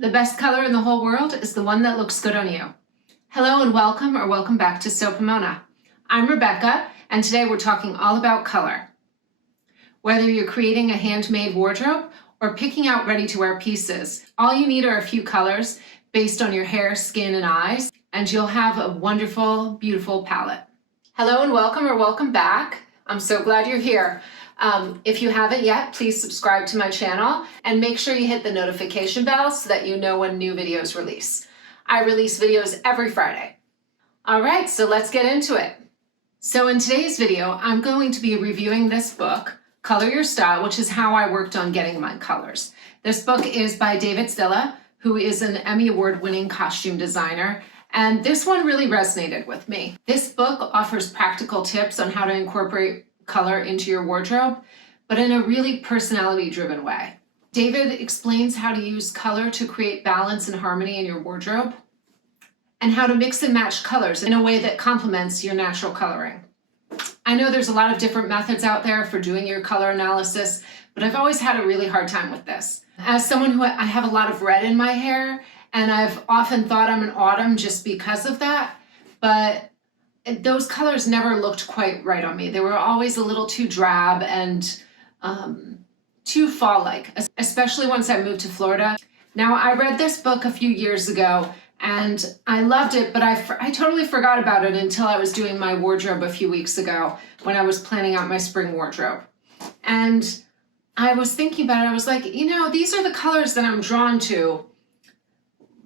The best color in the whole world is the one that looks good on you. Hello and welcome back to Sew Pomona. I'm Rebecca, and today we're talking all about color. Whether you're creating a handmade wardrobe or picking out ready-to-wear pieces, all you need are a few colors based on your hair, skin, and eyes, and you'll have a wonderful, beautiful palette. Hello and welcome back. I'm so glad you're here. If you haven't yet, please subscribe to my channel and make sure you hit the notification bell so that you know when new videos release. I release videos every Friday. All right, so let's get into it. So in today's video, I'm going to be reviewing this book, Color Your Style, which is how I worked on getting my colors. This book is by Zyla, who is an Emmy Award-winning costume designer. And this one really resonated with me. This book offers practical tips on how to incorporate color into your wardrobe, but in a really personality-driven way. David explains how to use color to create balance and harmony in your wardrobe, and how to mix and match colors in a way that complements your natural coloring. I know there's a lot of different methods out there for doing your color analysis, but I've always had a really hard time with this. As someone who I have a lot of red in my hair, and I've often thought I'm an autumn just because of that, but those colors never looked quite right on me. They were always a little too drab and too fall-like, especially once I moved to Florida. Now, I read this book a few years ago and I loved it, but I totally forgot about it until I was doing my wardrobe a few weeks ago when I was planning out my spring wardrobe. And I was thinking about it, I was like, these are the colors that I'm drawn to.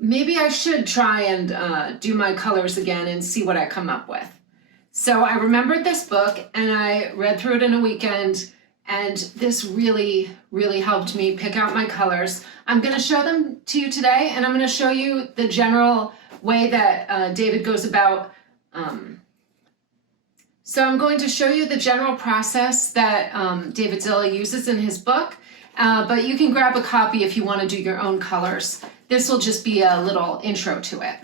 Maybe I should try and do my colors again and see what I come up with. So I remembered this book and I read through it in a weekend, and this really, really helped me pick out my colors. I'm going to show them to you today, and I'm going to show you the general way that David goes about. So I'm going to show you the general process that David Zyla uses in his book, but you can grab a copy if you want to do your own colors. This will just be a little intro to it.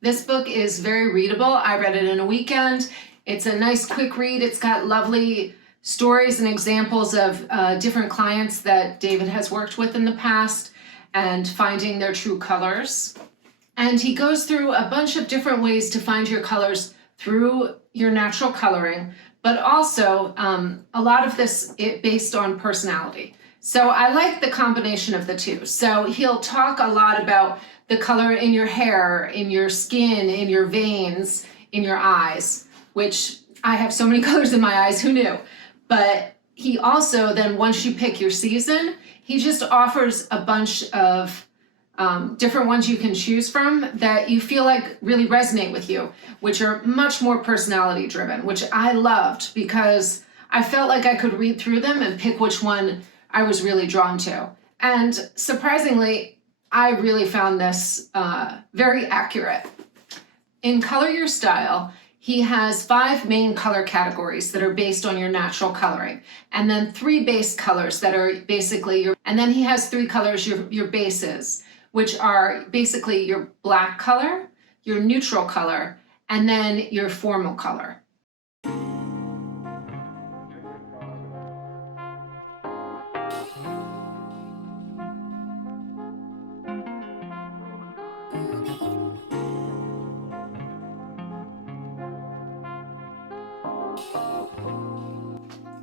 This book is very readable. I read it in a weekend. It's a nice quick read. It's got lovely stories and examples of different clients that David has worked with in the past and finding their true colors. And he goes through a bunch of different ways to find your colors through your natural coloring, but also a lot of this based on personality. So I like the combination of the two. So he'll talk a lot about the color in your hair, in your skin, in your veins, in your eyes, which I have so many colors in my eyes, who knew? But he also then, once you pick your season, he just offers a bunch of different ones you can choose from that you feel like really resonate with you, which are much more personality driven, which I loved because I felt like I could read through them and pick which one I was really drawn to. And surprisingly, I really found this very accurate. In Color Your Style, he has 5 main color categories that are based on your natural coloring, and then 3 base colors that are basically and then he has 3 colors, your bases, which are basically your black color, your neutral color, and then your formal color.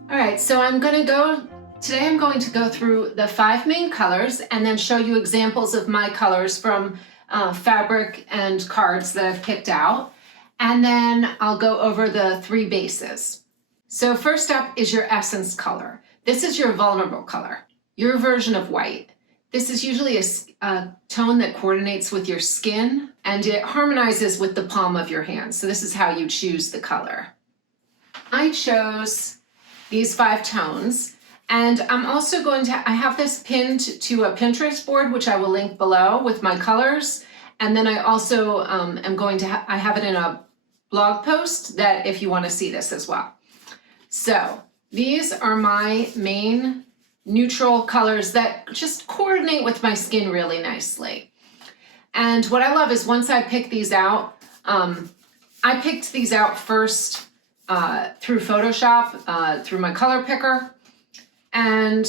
All right, so today I'm going to go through the 5 main colors and then show you examples of my colors from fabric and cards that I've picked out. And then I'll go over the 3 bases. So first up is your essence color. This is your vulnerable color, your version of white. This is usually a tone that coordinates with your skin and it harmonizes with the palm of your hand. So this is how you choose the color. I chose these 5 tones, and I'm also I have this pinned to a Pinterest board, which I will link below with my colors. And then I also I have it in a blog post that if you want to see this as well. So these are my main neutral colors that just coordinate with my skin really nicely. And what I love is once I pick these out, I picked these out first through Photoshop, through my color picker. And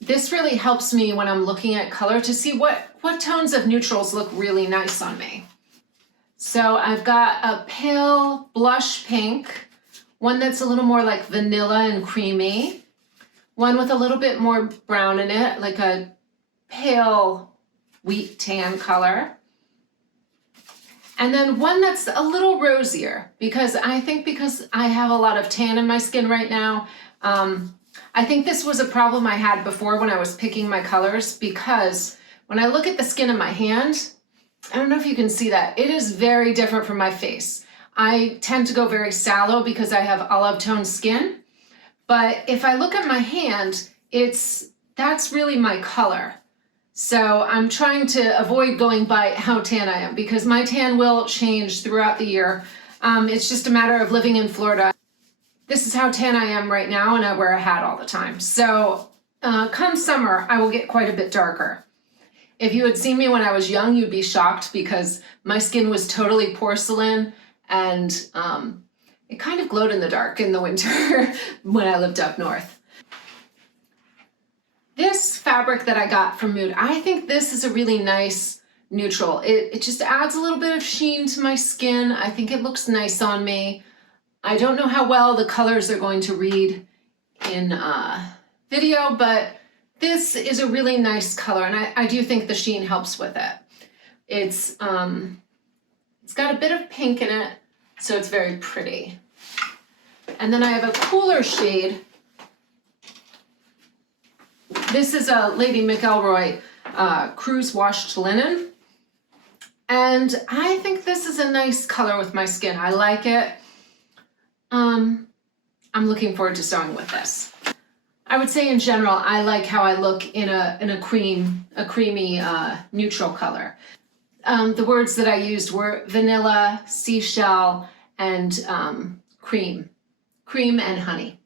This really helps me when I'm looking at color to see what tones of neutrals look really nice on me. So I've got a pale blush pink, one that's a little more like vanilla and creamy, one with a little bit more brown in it, like a pale wheat tan color, and then one that's a little rosier, because I have a lot of tan in my skin right now. I think this was a problem I had before when I was picking my colors, because when I look at the skin of my hand, I don't know if you can see that, it is very different from my face. I tend to go very sallow because I have olive tone skin, but if I look at my hand, that's really my color. So I'm trying to avoid going by how tan I am, because my tan will change throughout the year. It's just a matter of living in Florida. This is how tan I am right now, and I wear a hat all the time. So come summer, I will get quite a bit darker. If you had seen me when I was young, you'd be shocked, because my skin was totally porcelain, and it kind of glowed in the dark in the winter when I lived up north. This fabric that I got from Mood, I think this is a really nice neutral. It just adds a little bit of sheen to my skin. I think it looks nice on me. I don't know how well the colors are going to read in video, but this is a really nice color, and I do think the sheen helps with it. It's got a bit of pink in it, so it's very pretty. And then I have a cooler shade. This is a Lady McElroy Cruise Washed Linen. And I think this is a nice color with my skin. I like it. I'm looking forward to sewing with this. I would say in general, I like how I look in a creamy neutral color. The words that I used were vanilla, seashell, and cream and honey.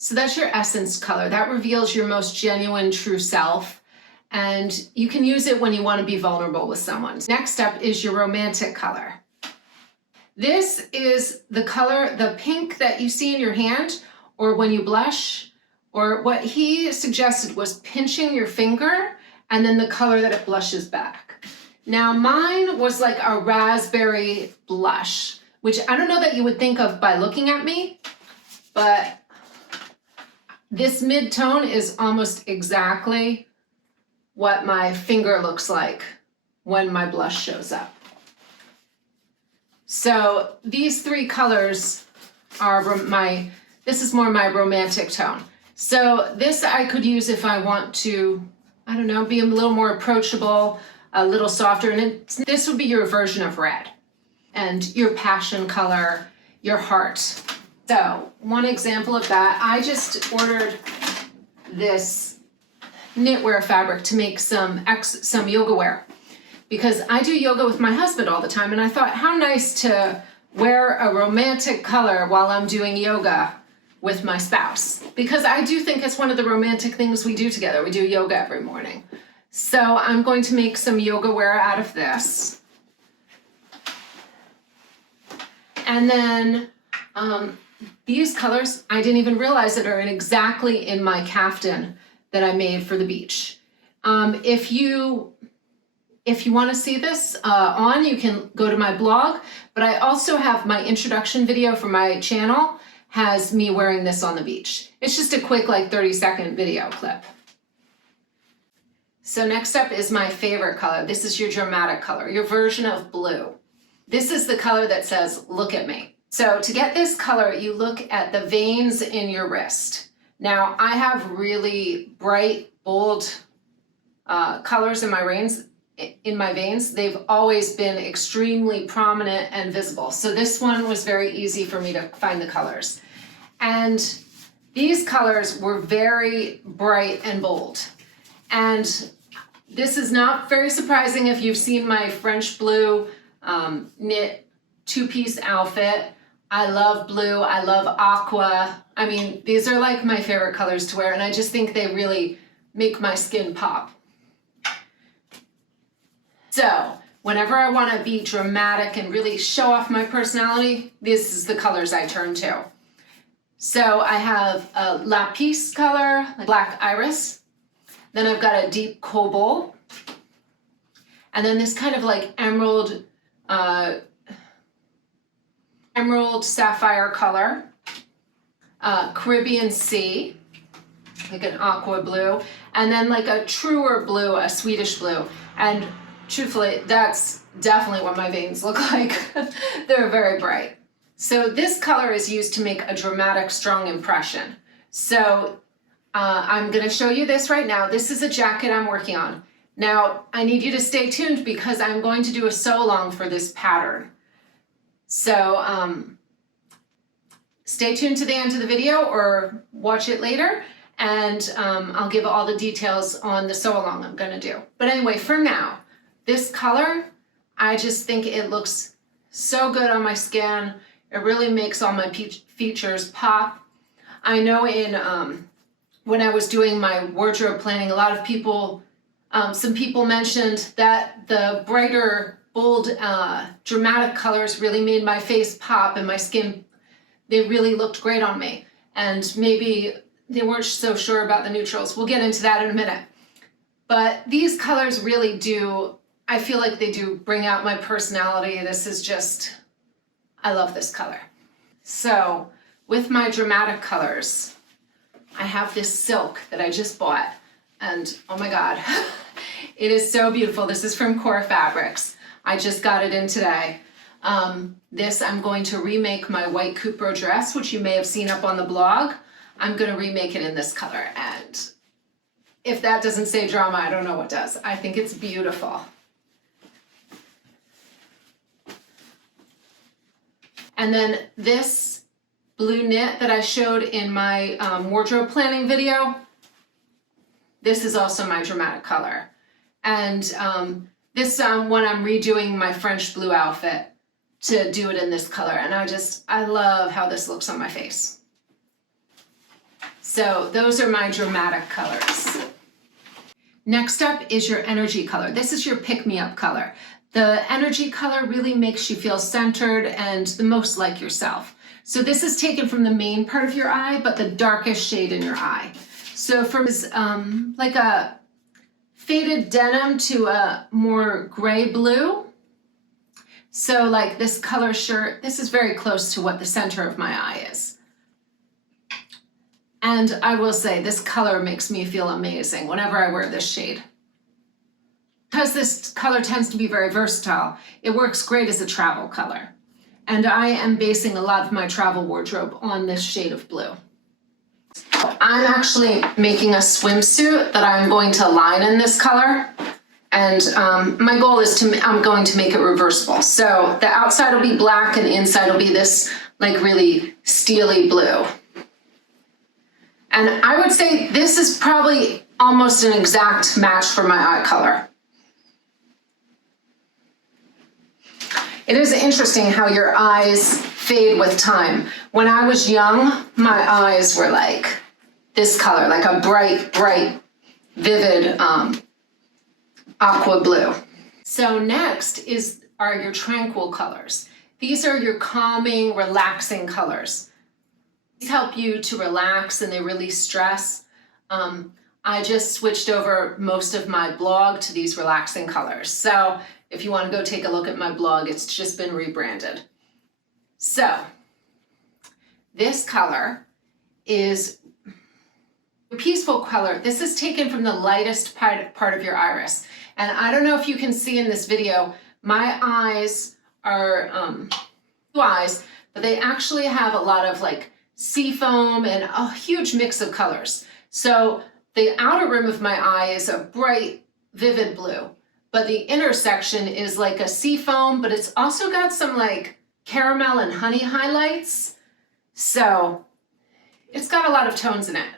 So that's your essence color. That reveals your most genuine, true self. And you can use it when you want to be vulnerable with someone. Next up is your romantic color. This is the color, the pink that you see in your hand, or when you blush, or what he suggested was pinching your finger and then the color that it blushes back. Now mine was like a raspberry blush, which I don't know that you would think of by looking at me, but this mid-tone is almost exactly what my finger looks like when my blush shows up. So these three colors are this is more my romantic tone. So this I could use if I want to, I don't know, be a little more approachable, a little softer, and this would be your version of red. And your passion color, your heart. So one example of that, I just ordered this knitwear fabric to make some yoga wear, because I do yoga with my husband all the time, and I thought how nice to wear a romantic color while I'm doing yoga with my spouse, because I do think it's one of the romantic things we do together. We do yoga every morning. So I'm going to make some yoga wear out of this. And then these colors, I didn't even realize it are exactly in my caftan that I made for the beach. If you want to see this you can go to my blog, but I also have my introduction video for my channel has me wearing this on the beach. It's just a quick 30-second video clip. So next up is my favorite color. This is your dramatic color, your version of blue. This is the color that says, look at me. So to get this color, you look at the veins in your wrist. Now I have really bright, bold colors in my veins. They've always been extremely prominent and visible. So this one was very easy for me to find the colors. And these colors were very bright and bold. And this is not very surprising if you've seen my French blue knit two-piece outfit. I love blue, I love aqua. I mean, these are like my favorite colors to wear, and I just think they really make my skin pop. So whenever I want to be dramatic and really show off my personality, this is the colors I turn to. So I have a lapis color, like black iris. Then I've got a deep cobalt. And then this kind of like emerald sapphire color. Caribbean Sea, like an aqua blue. And then like a truer blue, a Swedish blue. And truthfully, that's definitely what my veins look like. They're very bright. So this color is used to make a dramatic, strong impression. So I'm gonna show you this right now. This is a jacket I'm working on. Now, I need you to stay tuned because I'm going to do a sew-along for this pattern. So stay tuned to the end of the video or watch it later, and I'll give all the details on the sew-along I'm gonna do. But anyway, for now, this color, I just think it looks so good on my skin. It really makes all my features pop. I know when I was doing my wardrobe planning, a lot of people, some people mentioned that the brighter, bold, dramatic colors really made my face pop and my skin, they really looked great on me. And maybe they weren't so sure about the neutrals. We'll get into that in a minute. But these colors really do, I feel like they do bring out my personality. This is just, I love this color. So with my dramatic colors, I have this silk that I just bought, and oh my God, it is so beautiful. This is from Core Fabrics. I just got it in today. This, I'm going to remake my white Cupro dress, which you may have seen up on the blog. I'm gonna remake it in this color, and if that doesn't say drama, I don't know what does. I think it's beautiful. And then this blue knit that I showed in my wardrobe planning video, this is also my dramatic color. And this one I'm redoing my French blue outfit to do it in this color. And I love how this looks on my face. So those are my dramatic colors. Next up is your energy color. This is your pick-me-up color. The energy color really makes you feel centered and the most like yourself. So this is taken from the main part of your eye, but the darkest shade in your eye. So from like a faded denim to a more gray blue. So like this color shirt, this is very close to what the center of my eye is. And I will say this color makes me feel amazing whenever I wear this shade. Because this color tends to be very versatile, it works great as a travel color. And I am basing a lot of my travel wardrobe on this shade of blue. I'm actually making a swimsuit that I'm going to line in this color. And my goal is I'm going to make it reversible. So the outside will be black and the inside will be this like really steely blue. And I would say this is probably almost an exact match for my eye color. It is interesting how your eyes fade with time. When I was young, my eyes were like this color, like a bright, bright, vivid aqua blue. So next are your Tranquil colors. These are your calming, relaxing colors. These help you to relax and they release stress. I just switched over most of my blog to these relaxing colors. So if you want to go take a look at my blog, it's just been rebranded. So this color is a peaceful color. This is taken from the lightest part of your iris. And I don't know if you can see in this video, my eyes are blue eyes, but they actually have a lot of like sea foam and a huge mix of colors. So the outer rim of my eye is a bright, vivid blue. But the intersection is like a sea foam, but it's also got some like caramel and honey highlights. So it's got a lot of tones in it.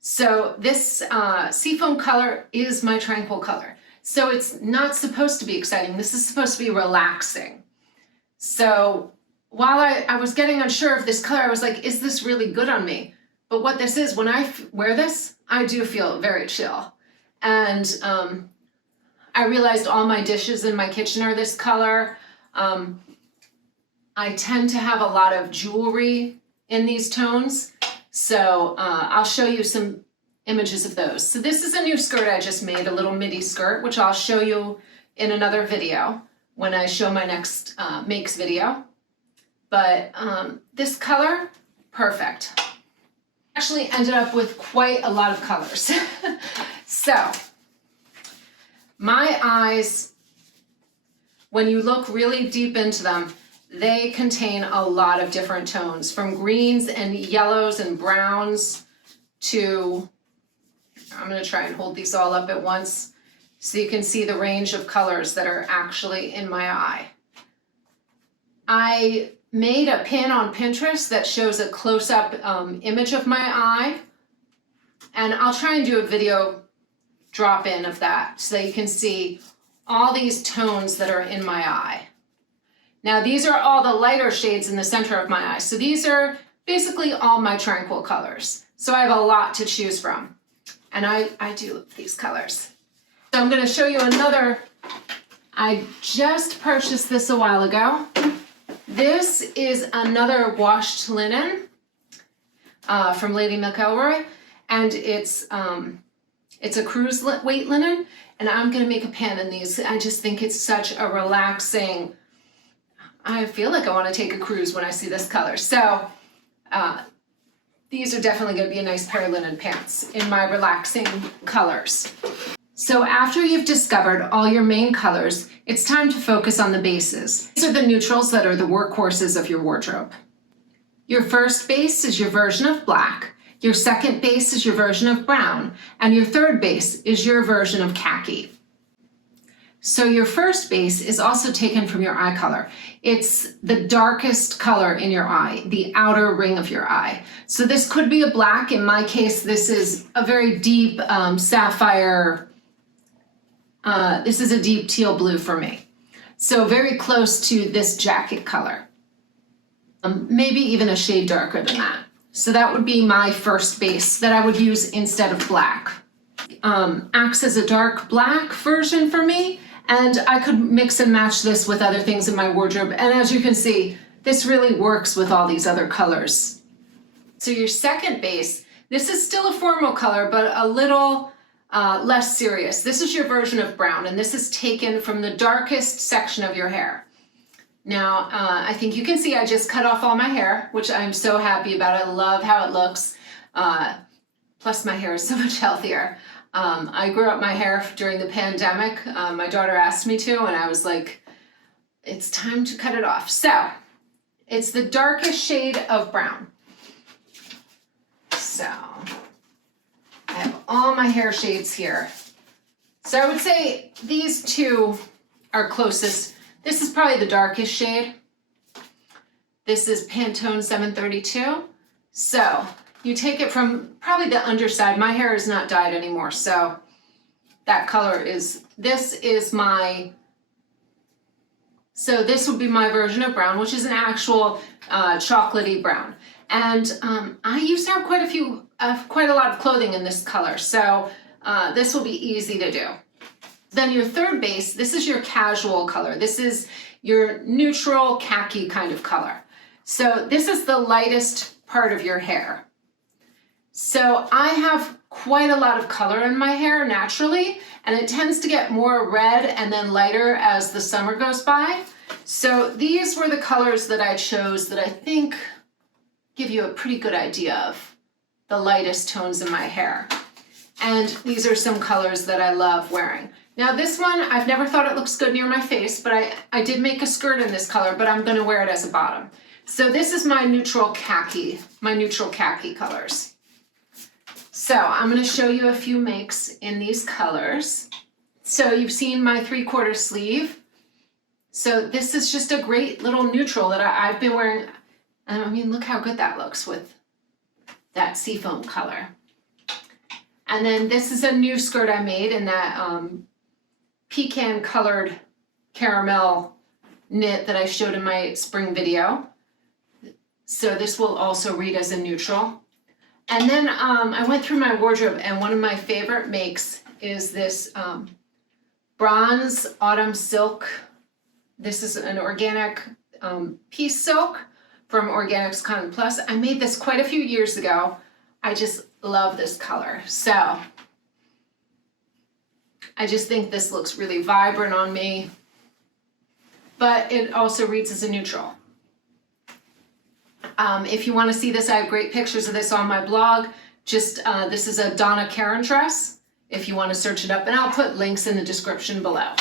So this seafoam color is my Tranquil color. So it's not supposed to be exciting. This is supposed to be relaxing. So while I was getting unsure of this color, I was like, is this really good on me? But what this is, when I wear this, I do feel very chill. And I realized all my dishes in my kitchen are this color. I tend to have a lot of jewelry in these tones. So I'll show you some images of those. So this is a new skirt I just made, a little midi skirt, which I'll show you in another video when I show my next makes video. But this color, perfect. Actually ended up with quite a lot of colors. So my eyes, when you look really deep into them, they contain a lot of different tones, from greens and yellows and browns to, I'm going to try and hold these all up at once so you can see the range of colors that are actually in my eye. I made a pin on Pinterest that shows a close-up image of my eye, and I'll try and do a video drop-in of that so that you can see all these tones that are in my eye. Now these are all the lighter shades in the center of my eye. So these are basically all my Tranquil colors. So I have a lot to choose from. And I do love these colors. So I'm gonna show you another. I just purchased this a while ago. This is another washed linen from Lady McElroy. And it's a cruise weight linen. And I'm gonna make a pin in these. I just think it's such a relaxing, I feel like I want to take a cruise when I see this color. So these are definitely going to be a nice pair of linen pants in my relaxing colors. So after you've discovered all your main colors, it's time to focus on the bases. These are the neutrals that are the workhorses of your wardrobe. Your first base is your version of black, your second base is your version of brown, and your third base is your version of khaki. So your first base is also taken from your eye color. It's the darkest color in your eye, the outer ring of your eye. So this could be a black. In my case, this is a very deep sapphire. This is a deep teal blue for me. So very close to this jacket color. Maybe even a shade darker than that. So that would be my first base that I would use instead of black. Acts as a dark black version for me. And I could mix and match this with other things in my wardrobe. And as you can see, this really works with all these other colors. So your second base, this is still a formal color, but a little less serious. This is your version of brown, and this is taken from the darkest section of your hair. Now, I think you can see I just cut off all my hair, which I'm so happy about. I love how it looks. Plus my hair is so much healthier. I grew up my hair during the pandemic. My daughter asked me to, and I was like, it's time to cut it off. So it's the darkest shade of brown. So I have all my hair shades here. So I would say these two are closest. This is probably the darkest shade. This is Pantone 732. So you take it from probably the underside. My hair is not dyed anymore, so that color is, this would be my version of brown, which is an actual chocolatey brown. And I used to have quite a lot of clothing in this color, so this will be easy to do. Then your third base, this is your casual color. This is your neutral khaki kind of color. So this is the lightest part of your hair. So I have quite a lot of color in my hair naturally, and it tends to get more red and then lighter as the summer goes by. So these were the colors that I chose that I think give you a pretty good idea of the lightest tones in my hair. And these are some colors that I love wearing. Now this one, I've never thought it looks good near my face, but I did make a skirt in this color, but I'm gonna wear it as a bottom. So this is my neutral khaki colors. So I'm going to show you a few makes in these colors. So you've seen my 3/4 sleeve. So this is just a great little neutral that I've been wearing. I mean, look how good that looks with that seafoam color. And then this is a new skirt I made in that pecan colored caramel knit that I showed in my spring video. So this will also read as a neutral. And then I went through my wardrobe, and one of my favorite makes is this bronze autumn silk. This is an organic piece silk from Organics Cotton Plus. I made this quite a few years ago. I just love this color. So I just think this looks really vibrant on me, but it also reads as a neutral. If you want to see this, I have great pictures of this on my blog. Just this is a Donna Karan dress, if you want to search it up, and I'll put links in the description below.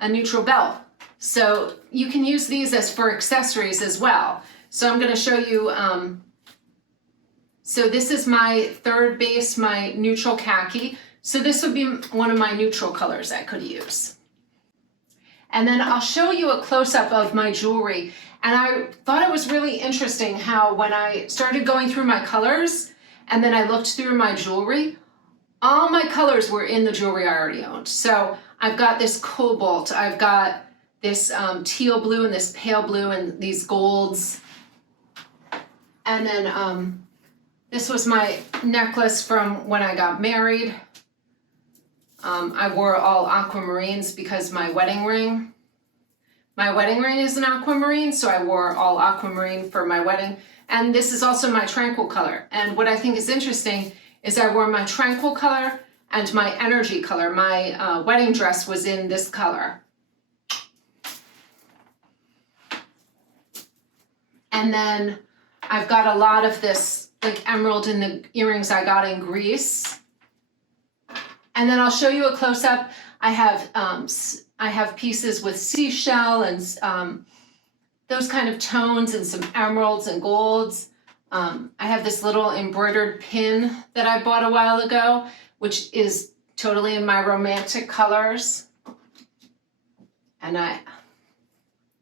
A neutral belt. So you can use these as for accessories as well. So I'm going to show you, so this is my third base, my neutral khaki. So this would be one of my neutral colors I could use. And then I'll show you a close-up of my jewelry. And I thought it was really interesting how when I started going through my colors and then I looked through my jewelry, all my colors were in the jewelry I already owned. So I've got this cobalt, I've got this teal blue and this pale blue and these golds. And then this was my necklace from when I got married. I wore all aquamarines because my wedding ring is an aquamarine, so I wore all aquamarine for my wedding. And this is also my Tranquil color. And what I think is interesting is I wore my Tranquil color and my energy color. My wedding dress was in this color. And then I've got a lot of this like emerald in the earrings I got in Greece. And then I'll show you a close-up. I have pieces with seashell and those kind of tones and some emeralds and golds. I have this little embroidered pin that I bought a while ago, which is totally in my romantic colors. And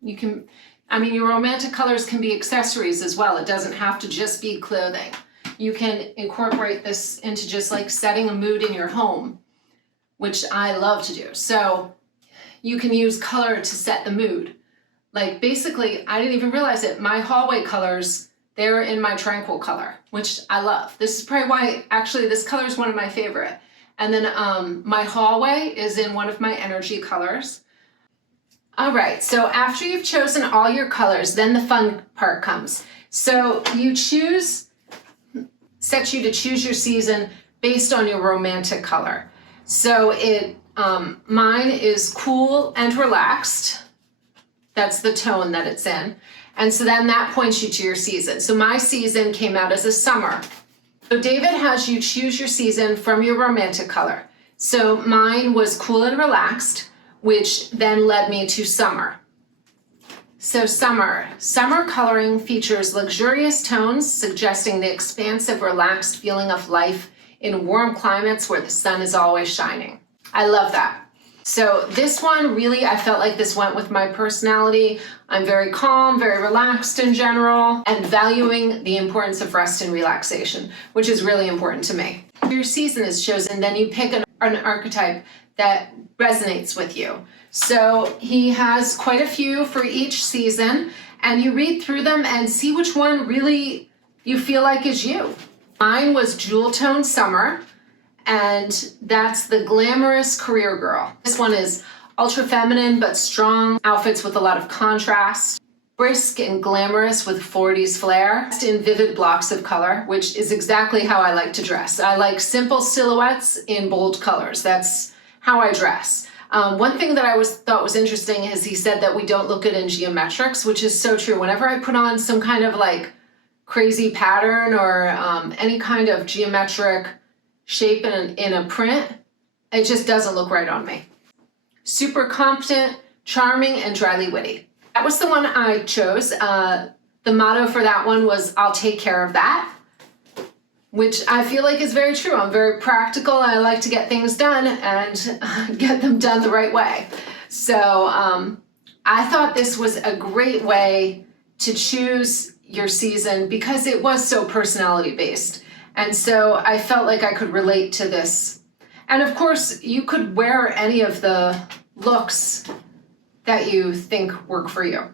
your romantic colors can be accessories as well. It doesn't have to just be clothing. You can incorporate this into just like setting a mood in your home, which I love to do. So you can use color to set the mood. Like basically, I didn't even realize it. My hallway colors, they're in my Tranquil color, which I love. This is probably why, actually, this color is one of my favorite. And then my hallway is in one of my energy colors. All right, so after you've chosen all your colors, then the fun part comes. So you sets you to choose your season based on your romantic color. So mine is cool and relaxed. That's the tone that it's in. And so then that points you to your season. So my season came out as a summer. So David has you choose your season from your romantic color. So mine was cool and relaxed, which then led me to summer. So summer coloring features luxurious tones, suggesting the expansive, relaxed feeling of life in warm climates where the sun is always shining. I love that. So this one, really, I felt like this went with my personality. I'm very calm, very relaxed in general, and valuing the importance of rest and relaxation, which is really important to me. Your season is chosen, then you pick an archetype that resonates with you. So he has quite a few for each season, and you read through them and see which one really you feel like is you. Mine was Jewel Tone Summer, and that's the glamorous career girl. This one is ultra feminine but strong, outfits with a lot of contrast, brisk and glamorous with 40s flair, in vivid blocks of color, which is exactly how I like to dress. I like simple silhouettes in bold colors. That's how I dress. One thing that I thought was interesting is he said that we don't look good in geometrics, which is so true. Whenever I put on some kind of like crazy pattern or any kind of geometric shape in a print, it just doesn't look right on me. Super confident, charming, and dryly witty. That was the one I chose. The motto for that one was, "I'll take care of that," which I feel like is very true. I'm very practical. I like to get things done and get them done the right way. So I thought this was a great way to choose your season because it was so personality based. And so I felt like I could relate to this. And of course, you could wear any of the looks that you think work for you.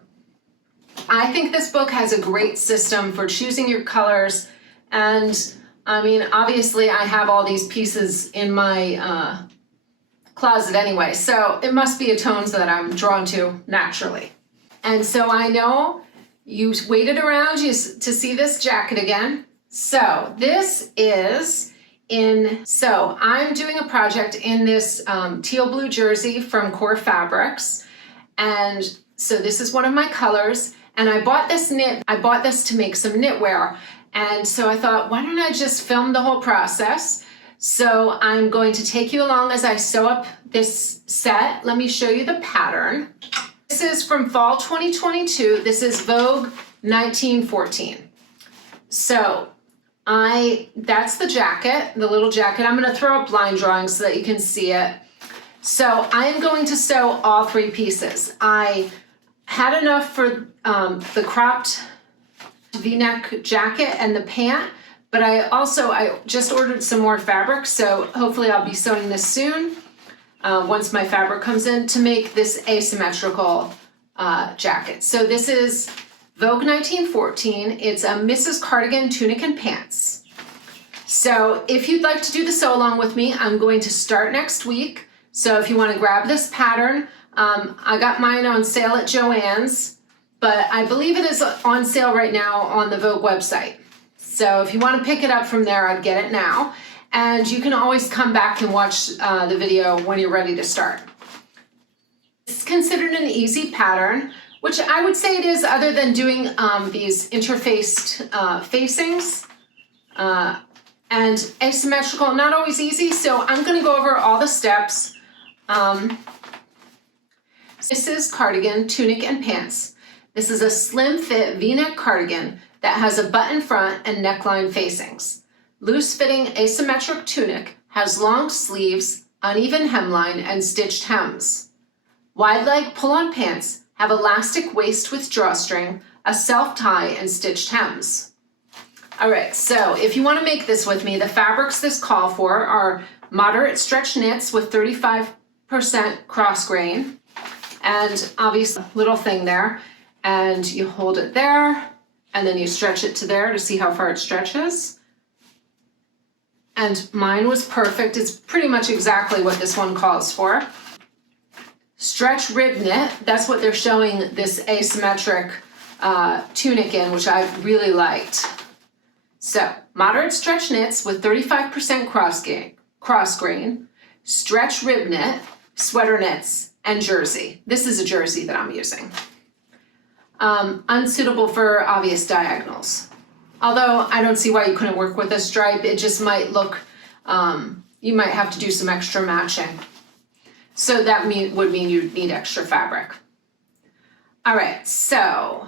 I think this book has a great system for choosing your colors. And I mean, obviously I have all these pieces in my closet anyway, so it must be a tones that I'm drawn to naturally. And so I know You waited around to see this jacket again. So this is so I'm doing a project in this teal blue jersey from Core Fabrics. And so this is one of my colors. And I bought this to make some knitwear. And so I thought, why don't I just film the whole process? So I'm going to take you along as I sew up this set. Let me show you the pattern. This is from fall 2022. This is Vogue 1914. So that's the jacket, the little jacket. I'm going to throw up line drawings so that you can see it. So I'm going to sew all three pieces. I had enough for the cropped V-neck jacket and the pant, but I just ordered some more fabric, so hopefully I'll be sewing this soon once my fabric comes in to make this asymmetrical jacket. So this is Vogue 1914. It's a Mrs. Cardigan tunic and pants. So if you'd like to do the sew along with me, I'm going to start next week. So if you want to grab this pattern, I got mine on sale at Joann's, but I believe it is on sale right now on the Vogue website. So if you want to pick it up from there, I'd get it now. And you can always come back and watch the video when you're ready to start. It's considered an easy pattern, which I would say it is, other than doing these interfaced facings and asymmetrical, not always easy. So I'm going to go over all the steps. This is cardigan, tunic, and pants. This is a slim fit V-neck cardigan that has a button front and neckline facings. Loose fitting asymmetric tunic has long sleeves, uneven hemline, and stitched hems. Wide leg pull-on pants have elastic waist with drawstring, a self-tie, and stitched hems. All right, so if you want to make this with me, the fabrics this call for are moderate stretch knits with 35% cross grain, and obviously little thing there, and you hold it there, and then you stretch it to there to see how far it stretches. And mine was perfect. It's pretty much exactly what this one calls for. Stretch rib knit, that's what they're showing this asymmetric tunic in, which I really liked. So, moderate stretch knits with 35% cross grain, stretch rib knit, sweater knits, and jersey. This is a jersey that I'm using. Unsuitable for obvious diagonals. Although I don't see why you couldn't work with a stripe, it just might look, you might have to do some extra matching. So that would mean you'd need extra fabric. All right, so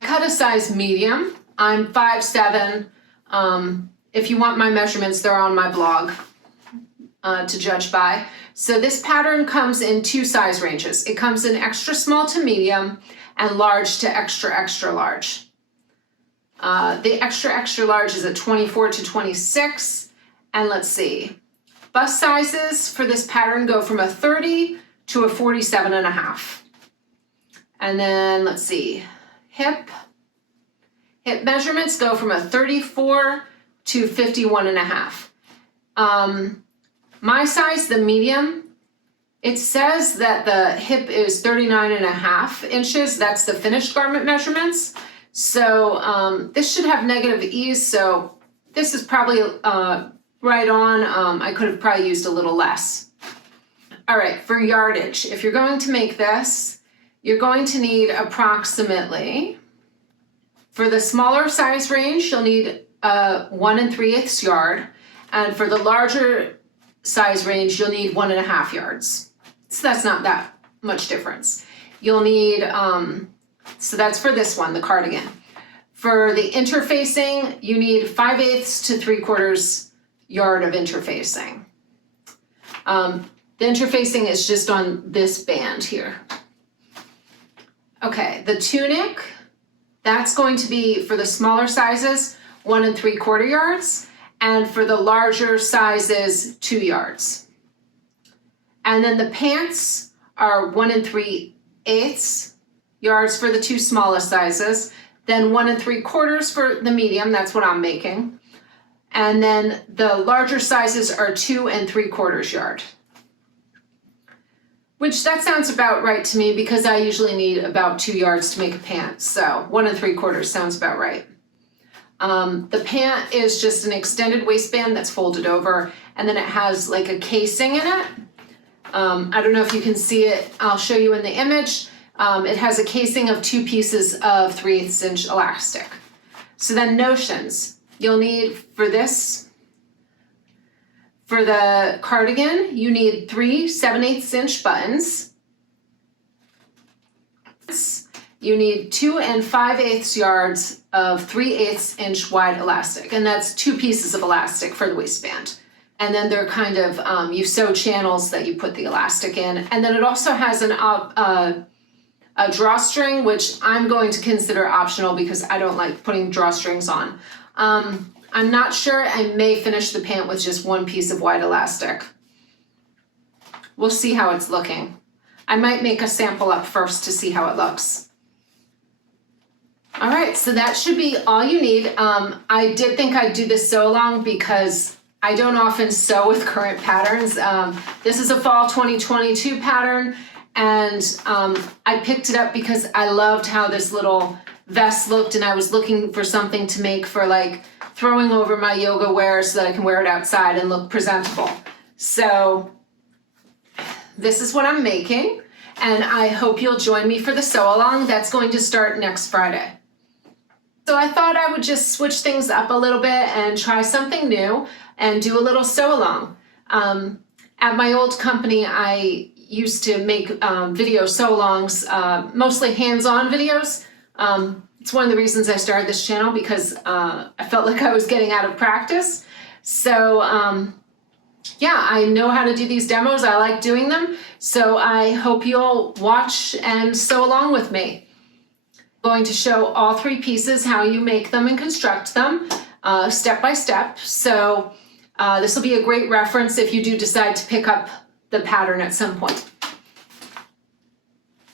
cut a size medium. I'm 5'7". If you want my measurements, they're on my blog to judge by. So this pattern comes in two size ranges. It comes in extra small to medium and large to extra, extra large. The extra, extra large is a 24 to 26. And let's see, bust sizes for this pattern go from a 30 to a 47.5. And then let's see, hip measurements go from a 34 to 51.5. My size, the medium, it says that the hip is 39.5 inches. That's the finished garment measurements. So this should have negative ease. So this is probably right on. I could have probably used a little less. All right, for yardage, if you're going to make this, you're going to need approximately, for the smaller size range, you'll need 1 3/8 yard. And for the larger size range, you'll need 1.5 yards. So that's not that much difference. You'll need, so that's for this one, the cardigan. For the interfacing, you need 5/8 to 3/4 yard of interfacing. The interfacing is just on this band here. Okay, the tunic, that's going to be, for the smaller sizes, 1 3/4 yards. And for the larger sizes, 2 yards. And then the pants are 1 3/8 yards for the two smallest sizes, then 1 3/4 for the medium, that's what I'm making. And then the larger sizes are 2 3/4 yard. Which that sounds about right to me because I usually need about 2 yards to make a pant. So 1 3/4 sounds about right. The pant is just an extended waistband that's folded over, and then it has like a casing in it. I don't know if you can see it. I'll show you in the image. It has a casing of 2 pieces of 3/8 inch elastic. So then notions. You'll need for this, for the cardigan, you need 3 7/8 inch buttons. You need 2 5/8 yards of 3/8 inch wide elastic, and that's 2 pieces of elastic for the waistband. And then they're kind of, you sew channels that you put the elastic in. And then it also has a drawstring, which I'm going to consider optional because I don't like putting drawstrings on. I'm not sure. I may finish the pant with just 1 piece of white elastic. We'll see how it's looking. I might make a sample up first to see how it looks. All right, so that should be all you need. I did think I'd do this sew along because I don't often sew with current patterns. This is a fall 2022 pattern, and I picked it up because I loved how this little vest looked, and I was looking for something to make for like throwing over my yoga wear so that I can wear it outside and look presentable. So this is what I'm making, and I hope you'll join me for the sew along. That's going to start next Friday. So I thought I would just switch things up a little bit and try something new and do a little sew along. At my old company, I used to make video sew alongs, mostly hands-on videos. It's one of the reasons I started this channel because I felt like I was getting out of practice. So yeah, I know how to do these demos. I like doing them. So I hope you'll watch and sew along with me. I'm going to show all 3 pieces, how you make them and construct them step by step. So this will be a great reference if you do decide to pick up the pattern at some point.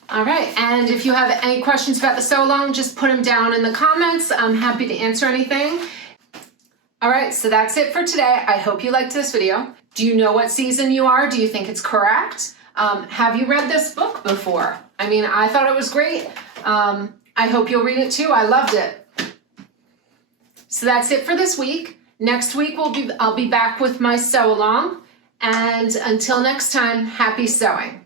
All right, and if you have any questions about the sew along, just put them down in the comments. I'm happy to answer anything. All right, so that's it for today. I hope you liked this video. Do you know what season you are? Do you think it's correct? Have you read this book before? I mean, I thought it was great. I hope you'll read it too. I loved it. So that's it for this week. Next week I'll be back with my sew along. And until next time, happy sewing.